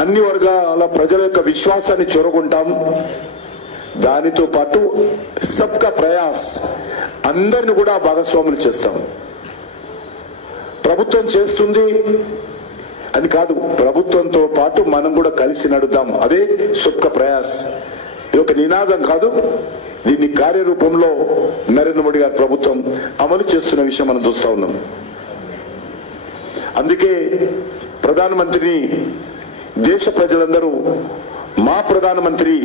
అన్ని వర్గాల ప్రజల యొక్క విశ్వాసాన్ని చొరగొంటాం. దానితో పాటు సబ్కా ప్రయాస్ అందరిని కూడా భాగస్వాములు చేస్తాం. ప్రభుత్వం చేస్తుంది అని కాదు, ప్రభుత్వంతో పాటు మనం కూడా కలిసి నడుద్దాం. అదే సబ్కా ప్రయాస్. ఇది ఒక నినాదం కాదు, దీన్ని కార్యరూపంలో నరేంద్ర మోడీ గారి ప్రభుత్వం అమలు చేస్తున్న విషయం మనం చూస్తా ఉన్నాం. అందుకే ప్రధానమంత్రిని దేశ ప్రజలందరూ మా ప్రధానమంత్రి,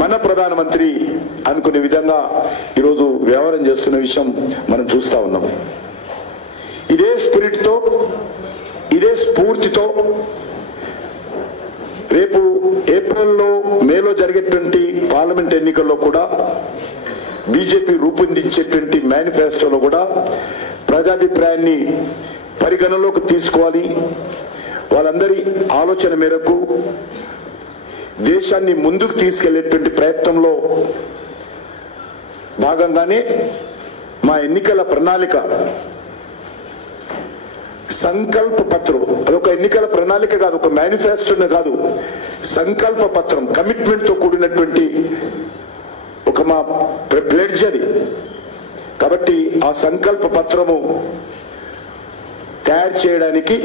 మన ప్రధానమంత్రి అనుకునే విధంగా ఈరోజు వ్యవహారం చేస్తున్న విషయం మనం చూస్తా ఉన్నాం. ఇదే స్పిరిట్ తో, ఇదే స్ఫూర్తితో రేపు ఏప్రిల్లో మేలో జరిగేటువంటి పార్లమెంట్ ఎన్నికల్లో కూడా బీజేపీ రూపొందించేటువంటి మేనిఫెస్టోలో కూడా ప్రజాభిప్రాయాన్ని పరిగణలోకి తీసుకోవాలి. వాళ్ళందరి ఆలోచన మేరకు దేశాన్ని ముందుకు తీసుకెళ్లేటువంటి ప్రయత్నంలో భాగంగానే మా ఎన్నికల ప్రణాళిక సంకల్ప పత్రం, అదొక ఎన్నికల ప్రణాళిక కాదు, ఒక మేనిఫెస్టోనే కాదు, సంకల్ప పత్రం, కమిట్మెంట్ తో కూడినటువంటి ఒక మా ప్లెడ్జ్ అది. కాబట్టి ఆ సంకల్ప పత్రము తయారు చేయడానికి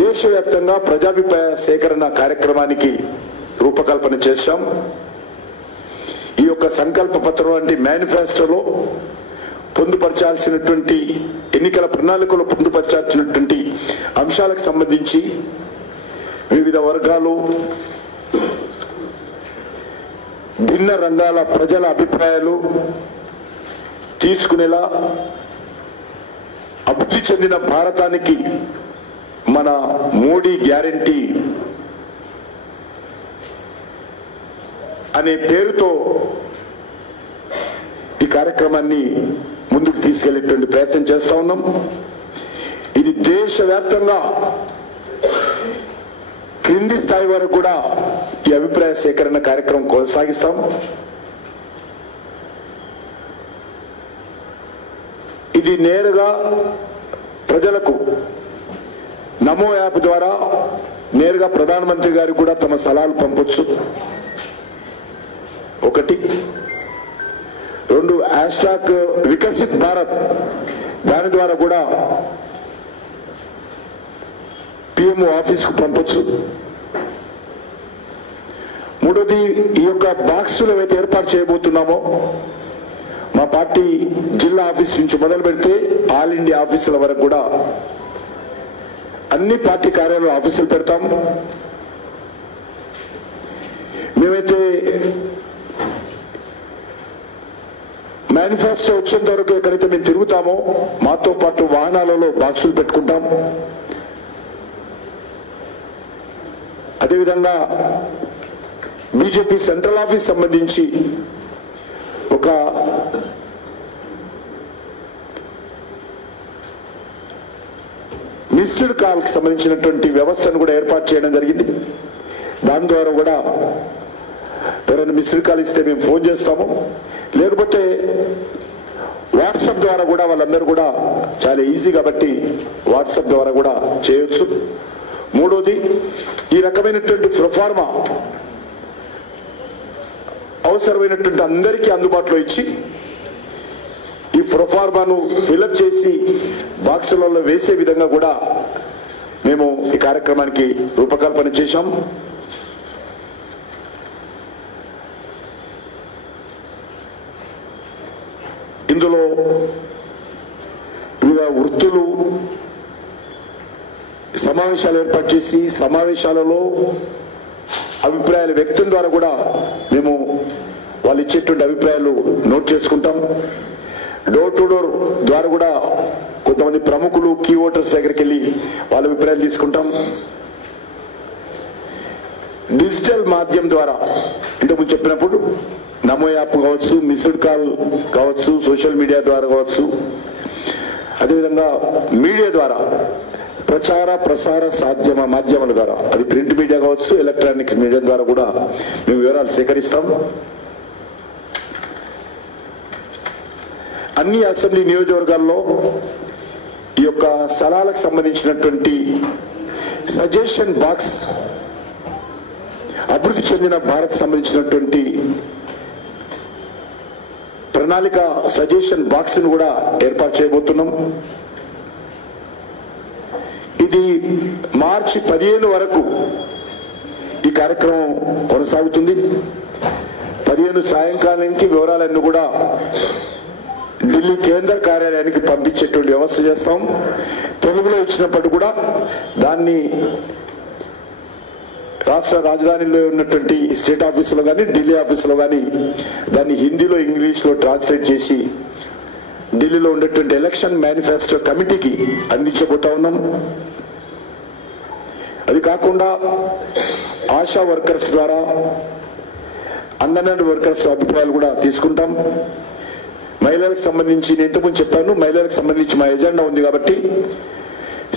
దేశవ్యాప్తంగా ప్రజాభిప్రాయ సేకరణ కార్యక్రమానికి రూపకల్పన చేశాం. ఈ యొక్క సంకల్ప పత్రం అంటే మేనిఫెస్టోలో పొందుపరచాల్సినటువంటి, ఎన్నికల ప్రణాళికలో పొందుపరచాల్సినటువంటి అంశాలకు సంబంధించి వివిధ వర్గాలు, భిన్న రంగాల ప్రజల అభిప్రాయాలు తీసుకునేలా అభివృద్ధి చెందిన భారతానికి మన మోడీ గ్యారంటీ అనే పేరుతో ఈ కార్యక్రమాన్ని ముందుకు తీసుకెళ్లేటువంటి ప్రయత్నం చేస్తా ఉన్నాం. ఇది దేశవ్యాప్తంగా క్రింది స్థాయి వరకు కూడా ఈ అభిప్రాయ సేకరణ కార్యక్రమం కొనసాగిస్తాం. ఇది నేరుగా ప్రజలకు నమో యాప్ ద్వారా నేరుగా ప్రధానమంత్రి గారికి కూడా తమ సలహాలు పంపొచ్చు. ఒకటి. రెండు, హ్యాష్ట్యాగ్ వికసిత్ భారత్, దాని ద్వారా కూడా పిఎంఓ ఆఫీస్కు పంపొచ్చు. మూడోది, ఈ యొక్క బాక్సులు ఏవైతే ఏర్పాటు చేయబోతున్నామో మా పార్టీ జిల్లా ఆఫీస్ నుంచి మొదలు పెడితే ఆల్ ఇండియా ఆఫీసుల వరకు కూడా అన్ని పార్టీ కార్యాలయాలు ఆఫీసులు పెడతాం. మేమైతే మేనిఫెస్టో వచ్చేంత వరకు ఎక్కడైతే మేము తిరుగుతామో మాతో పాటు వాహనాలలో బాక్సులు పెట్టుకుంటాం. అదేవిధంగా బీజేపీ సెంట్రల్ ఆఫీస్ సంబంధించి ఒక మిస్డ్ కాల్ కి సంబంధించినటువంటి వ్యవస్థను కూడా ఏర్పాటు చేయడం జరిగింది. దాని ద్వారా కూడా ఎవరైనా మిస్డ్ కాల్ ఇస్తే మేము ఫోన్ చేస్తాము, లేకపోతే వాట్సాప్ ద్వారా కూడా వాళ్ళందరూ కూడా చాలా ఈజీ కాబట్టి వాట్సాప్ ద్వారా కూడా చేయొచ్చు. మూడోది, ఈ రకమైనటువంటి ప్రొఫార్మా అవసరమైనటువంటి అందరికీ అందుబాటులో ఇచ్చి ఈ ప్రొఫార్మాను ఫిలప్ చేసి బాక్సులలో వేసే విధంగా కూడా మేము ఈ కార్యక్రమానికి రూపకల్పన చేశాం. ఇందులో వివిధ వృత్తులు సమావేశాలు ఏర్పాటు చేసి సమావేశాలలో అభిప్రాయాల వ్యక్తుల ద్వారా కూడా మేము వాళ్ళు ఇచ్చేటువంటి అభిప్రాయాలు నోట్ చేసుకుంటాం. డోర్ టు డోర్ ద్వారా కూడా కొంతమంది ప్రముఖులు కీ ఓటర్స్ దగ్గరికి వెళ్ళి వాళ్ళ అభిప్రాయాలు తీసుకుంటాం. డిజిటల్ మాధ్యమం ద్వారా ఇంతకుముందు చెప్పినప్పుడు నమో యాప్ కావచ్చు, మిస్డ్ కాల్ కావచ్చు, సోషల్ మీడియా ద్వారా కావచ్చు, అదేవిధంగా మీడియా ద్వారా ప్రచార ప్రసార మాధ్యమాల ద్వారా, అది ప్రింట్ మీడియా కావచ్చు, ఎలక్ట్రానిక్ మీడియా ద్వారా కూడా మేము వివరాలు సేకరిస్తాం. అన్ని అసెంబ్లీ నియోజకవర్గాల్లో ఈ యొక్క స్థలాలకు సంబంధించినటువంటి సజెషన్ బాక్స్ అభివృద్ధి చెందిన భారత్ సంబంధించినటువంటి ప్రణాళిక సజెషన్ బాక్స్ ను కూడా ఏర్పాటు చేయబోతున్నాం. ఇది మార్చి 15 వరకు ఈ కార్యక్రమం కొనసాగుతుంది. 15 సాయంకాలానికి వివరాలన్నీ కూడా ఢిల్లీ కేంద్ర కార్యాలయానికి పంపించేటువంటి వ్యవస్థ చేస్తాం. తెలుగులో ఇచ్చినప్పటికీ కూడా దాన్ని రాష్ట్ర రాజధానిలో ఉన్నటువంటి స్టేట్ ఆఫీసులో కానీ ఢిల్లీ ఆఫీసులో కానీ దాన్ని హిందీలో ఇంగ్లీష్లో ట్రాన్స్లేట్ చేసి ఢిల్లీలో ఉన్నటువంటి ఎలక్షన్ మేనిఫెస్టో కమిటీకి అందించబోతా ఉన్నాం. అది కాకుండా ఆశా వర్కర్స్ ద్వారా అంగన్వాడీ వర్కర్స్ అభిప్రాయాలు కూడా తీసుకుంటాం. మహిళలకు సంబంధించి నేను ఇంతకుముందు చెప్పాను, మహిళలకు సంబంధించి మా ఎజెండా ఉంది కాబట్టి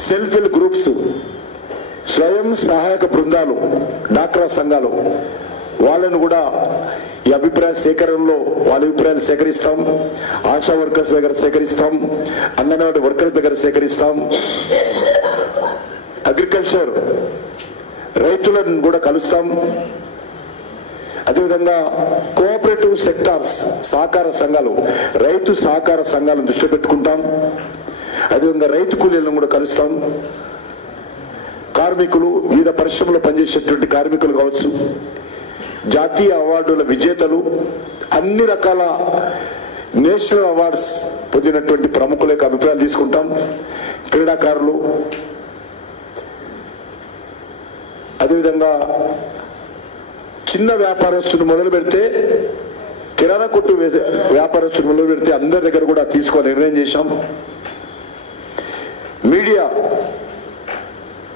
సెల్ఫ్ హెల్ప్ గ్రూప్స్, స్వయం సహాయక బృందాలు, డాక్రా సంఘాలు వాళ్ళను కూడా ఈ అభిప్రాయ సేకరణలో వాళ్ళ అభిప్రాయాలు సేకరిస్తాం. ఆశా వర్కర్స్ దగ్గర సేకరిస్తాం, అంగన్వాడీ వర్కర్స్ దగ్గర సేకరిస్తాం. అగ్రికల్చర్ రైతులను కూడా కలుస్తాం. అదేవిధంగా కోఆపరేటివ్ సెక్టార్స్, సహకార సంఘాలు, రైతు సహకార సంఘాలను దృష్టి పెట్టుకుంటాం. అదేవిధంగా రైతు కూలీలను కూడా కలుస్తాం. కార్మికులు, వివిధ పరిశ్రమలో పనిచేసేటువంటి కార్మికులు కావచ్చు, జాతీయ అవార్డుల విజేతలు, అన్ని రకాల నేషనల్ అవార్డ్స్ పొందినటువంటి ప్రముఖుల యొక్క అభిప్రాయాలు తీసుకుంటాం. క్రీడాకారులు, అదేవిధంగా చిన్న వ్యాపారస్తులు మొదలు పెడితే, కిరాణా కొట్టు వ్యాపారస్తులు మొదలు పెడితే అందరి దగ్గర కూడా తీసుకోవాలి నిర్ణయం చేశాం. మీడియా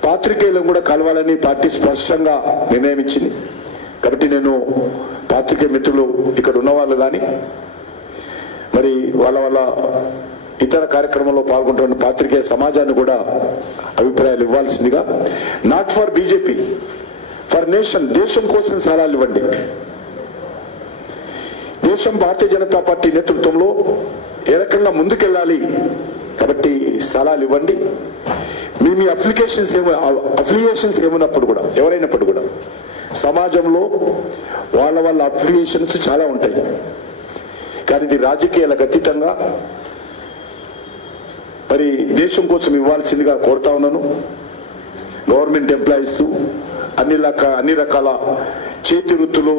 పాత్రికేయులను కూడా కలవాలని పార్టీ స్పష్టంగా నిర్ణయం ఇచ్చింది. కాబట్టి నేను పాత్రికేయ మిత్రులు ఇక్కడ ఉన్నవాళ్ళు కానీ మరి వాళ్ళ ఇతర కార్యక్రమంలో పాల్గొంటున్న పాత్రికేయ సమాజాన్ని కూడా అభిప్రాయాలు ఇవ్వాల్సిందిగా, not for BJP, for nation, దేశం కోసం సలహాలు ఇవ్వండి. దేశం భారతీయ జనతా పార్టీ నేతృత్వంలో ఏ రకంగా ముందుకెళ్ళాలి కాబట్టి సలహాలు ఇవ్వండి. మీ అఫిలియేషన్స్ ఏమున్నప్పుడు కూడా, ఎవరైనప్పుడు కూడా సమాజంలో వాళ్ళ అఫిలియేషన్స్ చాలా ఉంటాయి. కానీ ఇది రాజకీయాలకు అతీతంగా మరి దేశం కోసం ఇవ్వాల్సిందిగా కోరుతా ఉన్నాను. గవర్నమెంట్ ఎంప్లాయీస్, అన్ని రకాల చేతి వృత్తులు,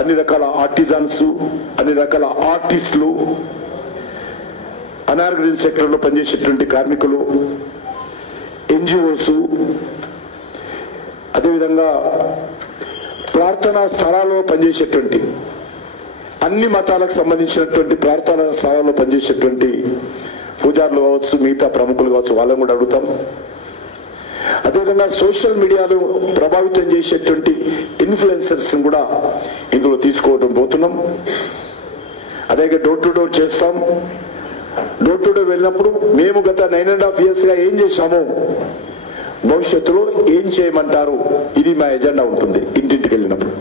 అన్ని రకాల ఆర్టిజన్స్, అన్ని రకాల ఆర్టిస్టులు, అనార్గనైజ్డ్ సెక్టర్లో పనిచేసేటువంటి కార్మికులు, ఎన్జిఓస్, అదేవిధంగా ప్రార్థనా స్థలాల్లో పనిచేసేటువంటి అన్ని మతాలకు సంబంధించినటువంటి ప్రార్థనా స్థలాల్లో పనిచేసేటువంటి పూజారులు కావచ్చు, మిగతా ప్రముఖులు కావచ్చు, వాళ్ళని కూడా అడుగుతాం. అదేవిధంగా సోషల్ మీడియాలో ప్రభావితం చేసేటువంటి ఇన్ఫ్లుయెన్సర్స్ కూడా ఇందులో తీసుకోవడం పోతున్నాం. అదే డోర్ టు డోర్ చేస్తాం. డోర్ టు డోర్ వెళ్ళినప్పుడు మేము గత 9.5 years గా ఏం చేశామో భవిష్యత్తులో ఏం చేయమంటారు, ఇది మా ఎజెండా ఉంటుంది. ఇంటింటికి వెళ్ళినప్పుడు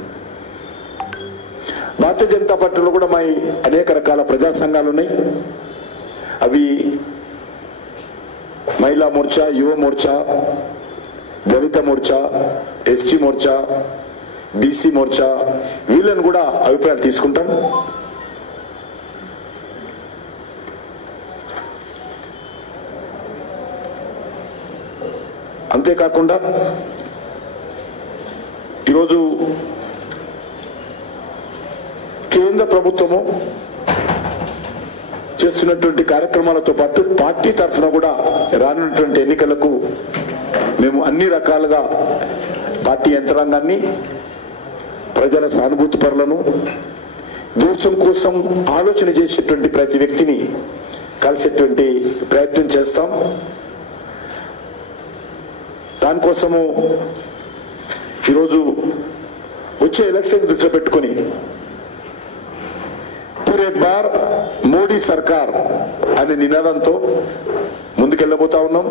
భారతీయ జనతా పార్టీలో కూడా మా అనేక రకాల ప్రజా సంఘాలు ఉన్నాయి. అవి మహిళా మోర్చా, యువ మోర్చా, దళిత మోర్చా, ఎస్టీ మోర్చా, బీసీ మోర్చా, వీళ్ళని కూడా అభిప్రాయాలు తీసుకుంటాం. అంతేకాకుండా ఈరోజు కేంద్ర ప్రభుత్వము చేస్తున్నటువంటి కార్యక్రమాలతో పాటు పార్టీ తరఫున కూడా రానున్నటువంటి ఎన్నికలకు మేము అన్ని రకాలుగా పార్టీ యంత్రాంగాన్ని, ప్రజల సానుభూతి పరులను, దేశం కోసం ఆలోచన చేసేటువంటి ప్రతి వ్యక్తిని కలిసేటువంటి ప్రయత్నం చేస్తాం. దానికోసము ఈరోజు వచ్చే ఎలక్షన్ దృష్టిలో పెట్టుకొని పూరే బార్ మోడీ సర్కార్ అనే నినాదంతో ముందుకెళ్ళబోతా ఉన్నాం.